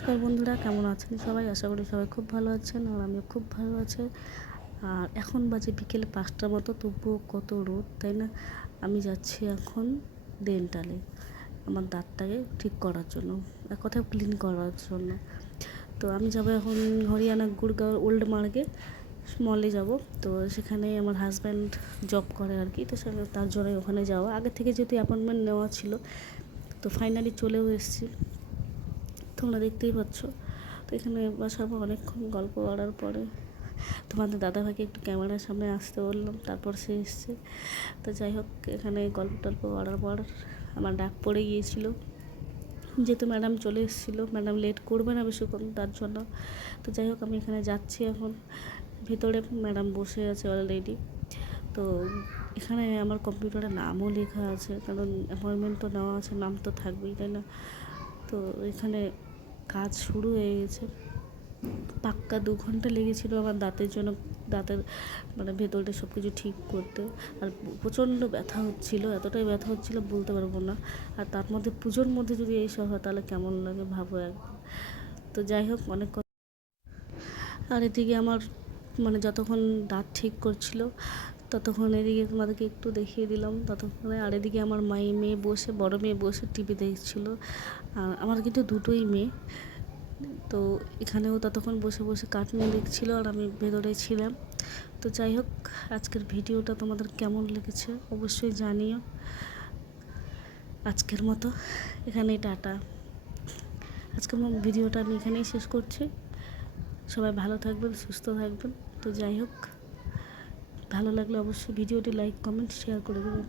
নমস্কার বন্ধুরা, কেমন আছেন সবাই? আশা করি সবাই খুব ভালো আছেন, আর আমিও খুব ভালো আছি। আর এখন বাজে বিকেল 5টার মতো, তবুও কত রোদ, তাই না? আমি যাচ্ছি এখন ডেন্টালে আমার দাঁতটাকে ঠিক করার জন্য, এক কথায় ক্লিন করার জন্য। তো আমি যাব এখন হরিয়ানা গুড়গাঁও ওল্ড মার্গে মলে যাব। তো সেখানে আমার হাজব্যান্ড জব করে আর কি, তো তার জন্যই ওখানে যাওয়া। আগে থেকে যেহেতু অ্যাপয়েন্টমেন্ট নেওয়া ছিল, তো ফাইনালি চলেও এসেছি, তোমরা দেখতেই পাচ্ছ। তো এখানে বাসার পর অনেকক্ষণ গল্প করার পরে তোমাদের দাদাভাইকে একটু ক্যামেরার সামনে আসতে বললাম, তারপর সে এসছে। তো যাই হোক, এখানে গল্প টল্প করার পর আমার ডাক পড়ে গিয়েছিল, যেহেতু ম্যাডাম চলে এসেছিলো। ম্যাডাম লেট করবে না বেশিক্ষণ, তার জন্য। তো যাই হোক, আমি এখানে যাচ্ছি এখন। ভেতরে ম্যাডাম বসে আছে অলরেডি। তো এখানে আমার কম্পিউটারে নামও লেখা আছে, কারণ অ্যাপয়েন্টমেন্ট তো নেওয়া আছে, নাম তো থাকবেই, তাই না? তো এখানে কাজ শুরু হয়ে গেছে। পাক্কা 2 ঘন্টা লেগেছিলো আমার দাঁতের জন্য, দাঁতের মানে ভেতরটা সব কিছু ঠিক করতে। আর প্রচণ্ড ব্যথা হচ্ছিলো, এতটাই ব্যথা হচ্ছিলো বলতে পারবো না। আর তার মধ্যে পুজোর মধ্যে যদি এইসব হয় তাহলে কেমন লাগে ভাবো একবার। তো যাই হোক, অনেক কথা। আর এদিকে আমার মানে যতক্ষণ দাঁত ঠিক করছিল, ততক্ষণ এদিকে তোমাদেরকে একটু দেখিয়ে দিলাম ততক্ষণে। আর এদিকে আমার মেয়ে বসে, বড় মেয়ে বসে টিভি দেখছিল। আর আমার কিন্তু দুটোই মেয়ে। তো এখানেও ততক্ষণ বসে বসে কার্টুন দেখছিল, আর আমি ভেতরে ছিলাম। তো যাই হোক, আজকের ভিডিওটা তোমাদের কেমন লেগেছে অবশ্যই জানিও। আজকের মতো এখানেই টাটা। আজকের ভিডিওটা আমি এখানেই শেষ করছি। সবাই ভালো থাকবেন, সুস্থ থাকবেন। তো যাই হোক, ভালো লাগলে অবশ্যই ভিডিওটি লাইক, কমেন্ট, শেয়ার করে দেবেন।